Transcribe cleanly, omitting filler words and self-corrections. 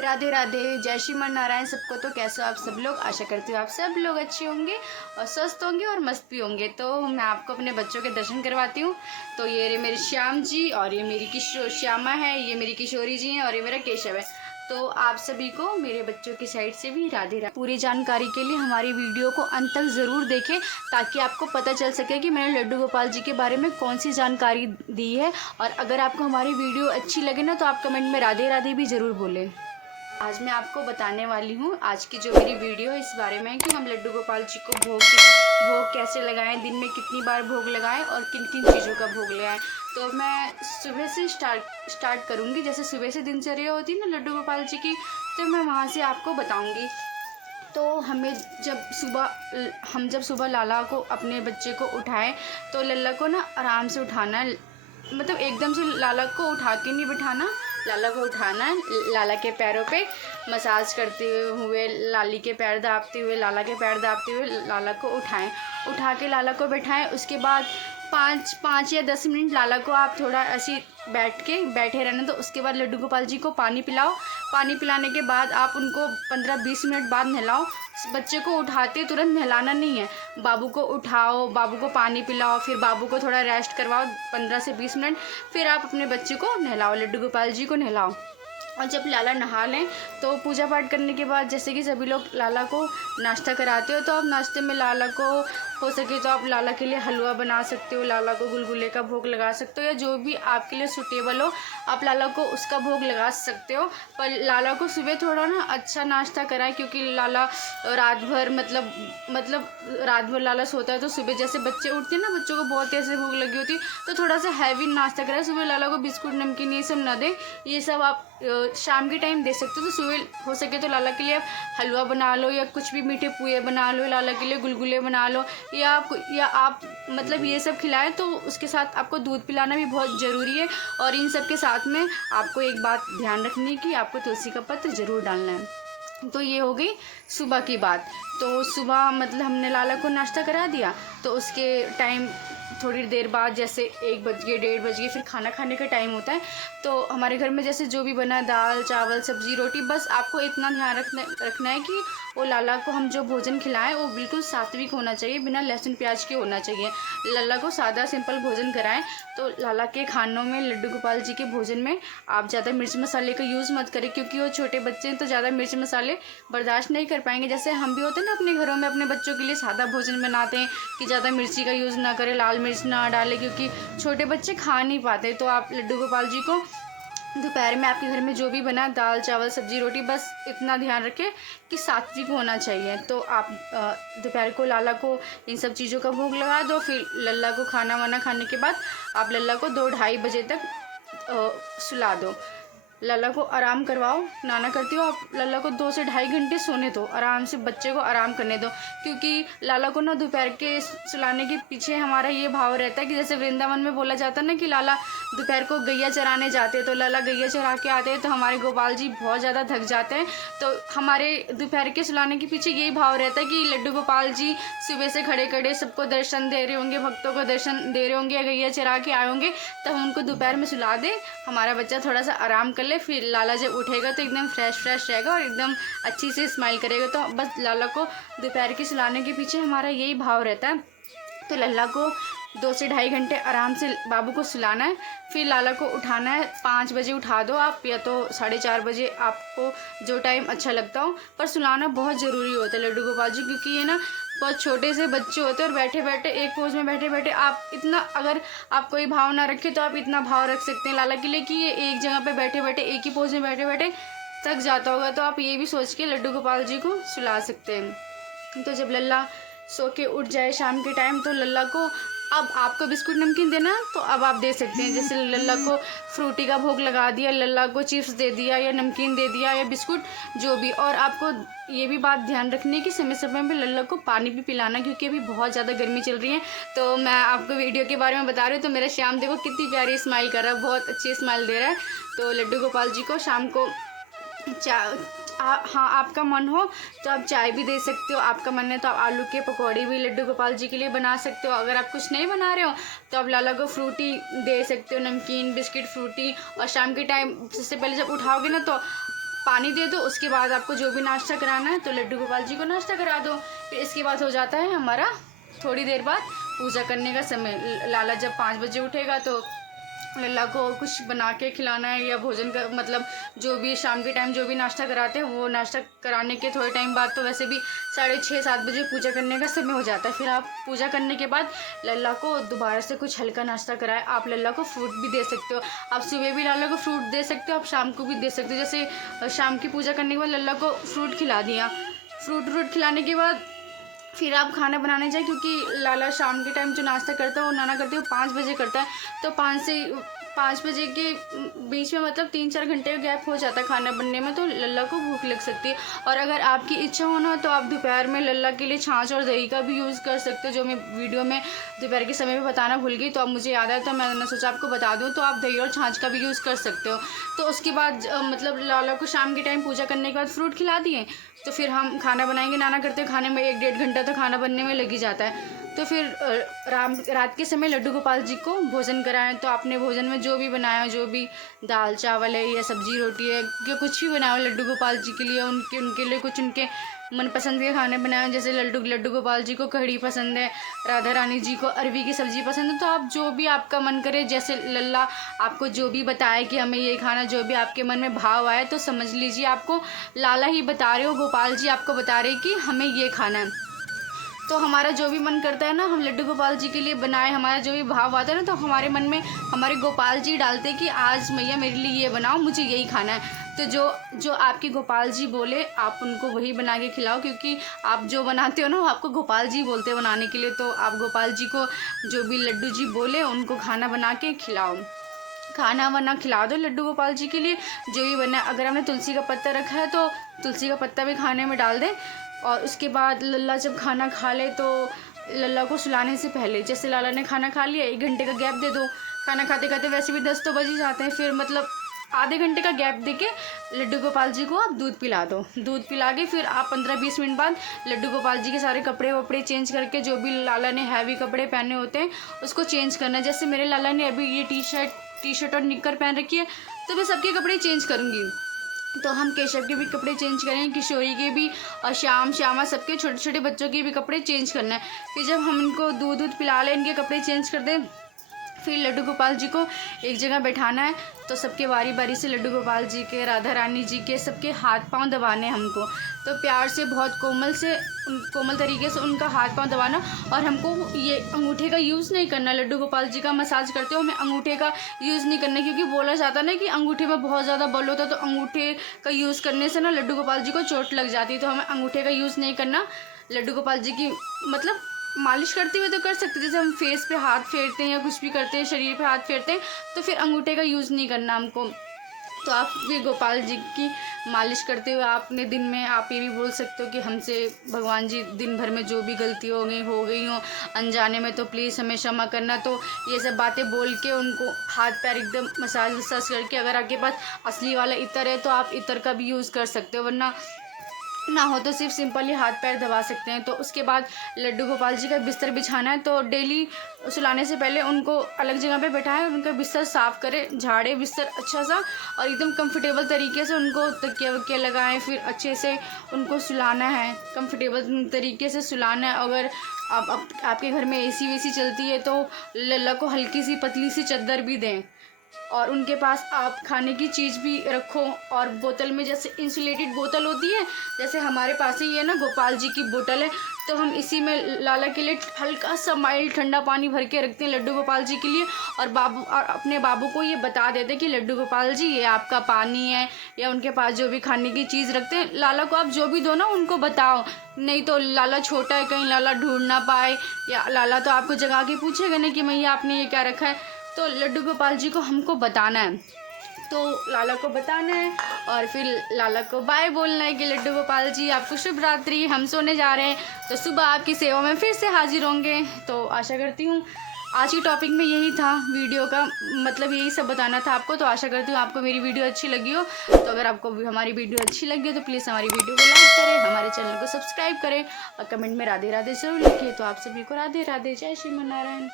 राधे राधे, जय श्रीमान नारायण सबको। तो कैसे हो आप सब लोग? आशा करती हूँ आप सब लोग अच्छे होंगे और स्वस्थ होंगे और मस्त भी होंगे। तो मैं आपको अपने बच्चों के दर्शन करवाती हूँ। तो ये रहे मेरे श्याम जी और ये मेरी श्यामा है, ये मेरी किशोरी जी हैं और ये मेरा केशव है। तो आप सभी को मेरे बच्चों की साइड से भी राधे राधे। पूरी जानकारी के लिए हमारी वीडियो को अंत तक ज़रूर देखें ताकि आपको पता चल सके कि मैंने लड्डू गोपाल जी के बारे में कौन सी जानकारी दी है। और अगर आपको हमारी वीडियो अच्छी लगे ना तो आप कमेंट में राधे राधे भी ज़रूर बोलें। आज मैं आपको बताने वाली हूँ, आज की जो मेरी वीडियो है इस बारे में कि हम लड्डू गोपाल जी को भोग कैसे लगाएं, दिन में कितनी बार भोग लगाएं और किन किन चीज़ों का भोग लगाएं। तो मैं सुबह से स्टार्ट करूँगी। जैसे सुबह से दिनचर्या होती है ना लड्डू गोपाल जी की, तो मैं वहाँ से आपको बताऊँगी। तो हम जब सुबह लाला को, अपने बच्चे को उठाएं तो लल्ला को ना आराम से उठाना है। मतलब एकदम से लाला को उठा के नहीं बिठाना, लाला को उठाना है, लाला के पैरों पे मसाज करते हुए, लाली के पैर दाबते हुए, लाला के पैर दाबते हुए लाला को उठाएं। उठा के लाला को बैठाएं। उसके बाद 5 या 10 मिनट लाला को आप थोड़ा ऐसे बैठे रहने दो। उसके बाद लड्डू गोपाल जी को पानी पिलाओ। पानी पिलाने के बाद आप उनको 15-20 मिनट बाद नहलाओ। बच्चे को उठाते तुरंत नहलाना नहीं है, बाबू को उठाओ, बाबू को पानी पिलाओ, फिर बाबू को थोड़ा रेस्ट करवाओ 15 से 20 मिनट, फिर आप अपने बच्चे को नहलाओ, लड्डू गोपाल जी को नहलाओ। और जब लाला नहा लें तो पूजा पाठ करने के बाद, जैसे कि सभी लोग लाला को नाश्ता कराते हो, तो आप नाश्ते में लाला को हो सके तो आप लाला के लिए हलवा बना सकते हो, लाला को गुलगुले का भोग लगा सकते हो, या जो भी आपके लिए सूटेबल हो आप लाला को उसका भोग लगा सकते हो। पर लाला को सुबह थोड़ा ना अच्छा नाश्ता कराएं, क्योंकि लाला रात भर मतलब रात भर लाला सोता है। तो सुबह जैसे बच्चे उठते हैं ना, बच्चों को बहुत ऐसे भूख लगी होती है, तो थोड़ा सा हैवी नाश्ता कराएं। सुबह लाला को बिस्कुट नमकीन ये सब ना दें, ये सब आप शाम के टाइम दे सकते हो। तो सुबह हो सके तो लाला के लिए आप हलवा बना लो, या कुछ भी मीठे पुए बना लो, लाला के लिए गुलगुले बना लो, या आप मतलब ये सब खिलाएं। तो उसके साथ आपको दूध पिलाना भी बहुत ज़रूरी है। और इन सब के साथ में आपको एक बात ध्यान रखनी है कि आपको तुलसी का पत्र ज़रूर डालना है। तो ये हो गई सुबह की बात। तो सुबह मतलब हमने लाला को नाश्ता करा दिया, तो उसके टाइम थोड़ी देर बाद जैसे 1 बज गए, 1:30 बज गए, फिर खाना खाने का टाइम होता है। तो हमारे घर में जैसे जो भी बना, दाल चावल सब्जी रोटी, बस आपको इतना ध्यान रखना है कि वो लाला को हम जो भोजन खिलाएं वो बिल्कुल सात्विक होना चाहिए, बिना लहसुन प्याज के होना चाहिए। लाला को सादा सिंपल भोजन कराएं। तो लाला के खानों में, लड्डू गोपाल जी के भोजन में आप ज़्यादा मिर्च मसाले का यूज़ मत करें, क्योंकि वो छोटे बच्चे हैं तो ज़्यादा मिर्च मसाले बर्दाश्त नहीं कर पाएंगे। जैसे हम भी होते हैं ना, अपने घरों में अपने बच्चों के लिए सादा भोजन बनाते हैं कि ज़्यादा मिर्ची का यूज़ ना करें, लाल मिर्च ना डालें, क्योंकि छोटे बच्चे खा नहीं पाते। तो आप लड्डू गोपाल जी को दोपहर में आपके घर में जो भी बना, दाल चावल सब्जी रोटी, बस इतना ध्यान रखें कि सात्विक होना चाहिए। तो आप दोपहर को लाला को इन सब चीज़ों का भोग लगा दो। फिर लल्ला को खाना वाना खाने के बाद आप लल्ला को 2-2:30 बजे तक सुला दो। लल्ला को आराम करवाओ। नाना करती हो आप लल्ला को 2 से 2.5 घंटे सोने दो, आराम से बच्चे को आराम करने दो। क्योंकि लाला को ना दोपहर के सुलाने के पीछे हमारा ये भाव रहता है कि जैसे वृंदावन में बोला जाता है ना कि लाला दोपहर को गैया चराने जाते हैं, तो लाला गैया चरा के आते हैं तो हमारे गोपाल जी बहुत ज़्यादा थक जाते हैं। तो हमारे दोपहर के सुलाने के पीछे यही भाव रहता है कि लड्डू गोपाल जी सुबह से खड़े खड़े सबको दर्शन दे रहे होंगे, भक्तों को दर्शन दे रहे होंगे, या गैया चरा के आए होंगे, तब हम उनको दोपहर में सुला दें, हमारा बच्चा थोड़ा सा आराम कर ले। फिर लाला जब उठेगा तो एकदम फ्रेश रहेगा और एकदम अच्छी से स्माइल करेगा। तो बस लाला को दोपहर के सुलाने के पीछे हमारा यही भाव रहता है। तो लल्ला को 2 से 2.5 घंटे आराम से बाबू को सुलाना है। फिर लाला को उठाना है, 5 बजे उठा दो आप, या तो 4:30 बजे, आपको जो टाइम अच्छा लगता हो। पर सुलाना बहुत ज़रूरी होता है लड्डू गोपाल जी, क्योंकि ये ना बहुत छोटे से बच्चे होते हैं और बैठे बैठे एक पोज में बैठे बैठे आप इतना, अगर आप कोई भाव ना रखें तो आप इतना भाव रख सकते हैं लाला के लिए कि ये एक जगह पे बैठे बैठे एक ही पोज में बैठे बैठे थक जाता होगा। तो आप ये भी सोच के लड्डू गोपाल जी को सुला सकते हैं। तो जब लल्ला सो के उठ जाए शाम के टाइम, तो लल्ला को, अब आपको बिस्कुट नमकीन देना तो अब आप दे सकते हैं। जैसे लल्ला को फ्रूटी का भोग लगा दिया, लल्ला को चिप्स दे दिया, या नमकीन दे दिया, या बिस्कुट, जो भी। और आपको ये भी बात ध्यान रखनी है कि समय समय पे लल्ला को पानी भी पिलाना, क्योंकि अभी बहुत ज़्यादा गर्मी चल रही है। तो मैं आपको वीडियो के बारे में बता रही हूँ। तो मेरा श्याम देखो कितनी प्यारी स्माइल कर रहा है, बहुत अच्छी स्माइल दे रहा है। तो लड्डू गोपाल जी को शाम को हाँ, आपका मन हो तो आप चाय भी दे सकते हो, आपका मन है तो आप आलू के पकौड़े भी लड्डू गोपाल जी के लिए बना सकते हो। अगर आप कुछ नहीं बना रहे हो तो आप लाला को फ्रूटी दे सकते हो, नमकीन बिस्किट फ्रूटी। और शाम के टाइम सबसे पहले जब उठाओगे ना, तो पानी दे दो। उसके बाद आपको जो भी नाश्ता कराना है तो लड्डू गोपाल जी को नाश्ता करा दो। फिर इसके बाद हो जाता है हमारा थोड़ी देर बाद पूजा करने का समय। लाला जब 5 बजे उठेगा तो लल्ला को कुछ बना के खिलाना है या भोजन का मतलब जो भी शाम के टाइम जो भी नाश्ता कराते हैं वो नाश्ता कराने के थोड़े टाइम बाद तो वैसे भी 6:30-7 बजे पूजा करने का समय हो जाता है। फिर आप पूजा करने के बाद लल्ला को दोबारा से कुछ हल्का नाश्ता कराएं। आप लल्ला को फ्रूट भी दे सकते हो। आप सुबह भी लल्ला को फ्रूट दे सकते हो, आप शाम को भी दे सकते हो। जैसे शाम की पूजा करने के बाद लल्ला को फ्रूट खिला दिया। फ्रूट खिलाने के बाद फिर आप खाना बनाने जाए, क्योंकि लाला शाम के टाइम जो नाश्ता करता है वो नाना करते हो 5 बजे करता है। तो 5 बजे के बीच में मतलब 3-4 घंटे का गैप हो जाता है खाना बनने में, तो लल्ला को भूख लग सकती है। और अगर आपकी इच्छा हो ना तो आप दोपहर में लल्ला के लिए छाछ और दही का भी यूज़ कर सकते हो, जो मैं वीडियो में दोपहर के समय में बताना भूल गई। तो अब मुझे याद आया तो मैंने सोचा आपको बता दूँ। तो आप दही और छाछ का भी यूज़ कर सकते हो। तो उसके बाद मतलब लाला को शाम के टाइम पूजा करने के बाद फ्रूट खिला दिए तो फिर हम खाना बनाएंगे। नाना करते खाने में 1-1.5 घंटा तो खाना बनने में लग ही जाता है। तो फिर रात के समय लड्डू गोपाल जी को भोजन कराएं। तो आपने भोजन में जो भी बनाया, जो भी दाल चावल है या सब्जी रोटी है या कुछ भी बनाया लड्डू गोपाल जी के लिए, उनके लिए कुछ उनके मनपसंद के खाने बनाए। जैसे लड्डू गोपाल जी को कढ़ी पसंद है, राधा रानी जी को अरवी की सब्ज़ी पसंद है। तो आप जो भी आपका मन करे, जैसे लल्ला आपको जो भी बताए कि हमें ये खाना, जो भी आपके मन में भाव आए तो समझ लीजिए आपको लाला ही बता रहे हो, गोपाल जी आपको बता रहे कि हमें ये खाना है। तो हमारा जो भी मन करता है ना हम लड्डू गोपाल जी के लिए बनाए। हमारा जो भी भाव आता है ना तो हमारे मन में हमारे गोपाल जी डालते कि आज मैया मेरे लिए ये बनाओ, मुझे यही खाना है। तो जो आपके गोपाल जी बोले आप उनको वही बना के खिलाओ, क्योंकि आप जो बनाते हो ना वो आपको गोपाल जी बोलते हैं बनाने के लिए। तो आप गोपाल जी को जो भी लड्डू जी बोले उनको खाना बना के खिलाओ। खाना वाना खिला दो लड्डू गोपाल जी के लिए जो भी बना। अगर हमने तुलसी का पत्ता रखा है तो तुलसी का पत्ता भी खाने में डाल दें। और उसके बाद लल्ला जब खाना खा ले तो लल्ला को सुलाने से पहले, जैसे लाला ने खाना खा लिया 1 घंटे का गैप दे दो। खाना खाते खाते वैसे भी 10 तो बज ही जाते हैं। फिर मतलब आधे घंटे का गैप दे के लड्डू गोपाल जी को आप दूध पिला दो। दूध पिला के फिर आप 15-20 मिनट बाद लड्डू गोपाल जी के सारे कपड़े वपड़े चेंज करके, जो भी लाला ने हैवी कपड़े पहने होते हैं उसको चेंज करना है। जैसे मेरे लाला ने अभी ये टी शर्ट और निक्कर पहन रखी है तो मैं सबके कपड़े चेंज करूँगी। तो हम केशव के भी कपड़े चेंज करेंगे, किशोरी के भी, और श्यामा सबके छोटे छोटे बच्चों के भी कपड़े चेंज करना है। फिर जब हम इनको दूध पिला लें, इनके कपड़े चेंज कर दें, फिर लड्डू गोपाल जी को एक जगह बैठाना है। तो सबके बारी बारी से लड्डू गोपाल जी के, राधा रानी जी के सबके हाथ पांव दबाने हमको। तो प्यार से बहुत कोमल तरीके से उनका हाथ पांव दबाना। और हमको ये अंगूठे का यूज़ नहीं करना। लड्डू गोपाल जी का मसाज करते हो हमें अंगूठे का यूज़ नहीं करना, क्योंकि बोला जाता ना कि अंगूठे में बहुत ज़्यादा बल होता है। तो अंगूठे का यूज़ करने से ना लड्डू गोपाल जी को चोट लग जाती है। तो हमें अंगूठे का यूज़ नहीं करना। लड्डू गोपाल जी की मतलब मालिश करते हुए तो कर सकते हैं, जैसे हम फेस पे हाथ फेरते हैं या कुछ भी करते हैं, शरीर पे हाथ फेरते हैं, तो फिर अंगूठे का यूज़ नहीं करना हमको। तो आप भी गोपाल जी की मालिश करते हुए आपने दिन में आप ये भी बोल सकते हो कि हमसे भगवान जी दिन भर में जो भी गलती हो गई हो अनजाने में, तो प्लीज़ हमें क्षमा करना। तो ये सब बातें बोल के उनको हाथ पैर एकदम मसाज वसाज करके, अगर आपके पास असली वाला इत्र है तो आप इत्र का भी यूज़ कर सकते हो, वरना ना हो तो सिर्फ सिंपली हाथ पैर दबा सकते हैं। तो उसके बाद लड्डू गोपाल जी का बिस्तर बिछाना है। तो डेली सुलाने से पहले उनको अलग जगह पे बैठाएं, उनका बिस्तर साफ़ करें, झाड़े बिस्तर अच्छा सा, और एकदम कंफर्टेबल तरीके से उनको तकिया वकिया लगाएं। फिर अच्छे से उनको सुलाना है, कंफर्टेबल तरीके से सुलाना है। अगर आपके घर में एसी वेसी चलती है तो लल्ला को हल्की सी पतली सी चादर भी दें। और उनके पास आप खाने की चीज़ भी रखो। और बोतल में, जैसे इंसुलेटेड बोतल होती है, जैसे हमारे पास ही है ना गोपाल जी की बोतल है, तो हम इसी में लाला के लिए हल्का सा माइल्ड ठंडा पानी भर के रखते हैं लड्डू गोपाल जी के लिए। और अपने बाबू को ये बता देते कि लड्डू गोपाल जी ये आपका पानी है, या उनके पास जो भी खाने की चीज़ रखते हैं। लाला को आप जो भी दो ना उनको बताओ, नहीं तो लाला छोटा है, कहीं लाला ढूंढ ना पाए, या लाला तो आपको जगा के पूछेगा नहीं कि मैया आपने ये क्या रखा है। तो लड्डू गोपाल जी को हमको बताना है, तो लाला को बताना है और फिर लाला को बाय बोलना है कि लड्डू गोपाल जी आपको शुभ रात्रि, हम सोने जा रहे हैं। तो सुबह आपकी सेवा में फिर से हाजिर होंगे। तो आशा करती हूँ आज की टॉपिक में यही था, वीडियो का मतलब यही सब बताना था आपको। तो आशा करती हूँ आपको मेरी वीडियो अच्छी लगी हो। तो अगर आपको हमारी वीडियो अच्छी लगी हो तो प्लीज़ हमारी वीडियो को लाइक करें, हमारे चैनल को सब्सक्राइब करें और कमेंट में राधे राधे ज़रूर लिखिए। तो आप सभी को राधे राधे, जय श्रीमन नारायण।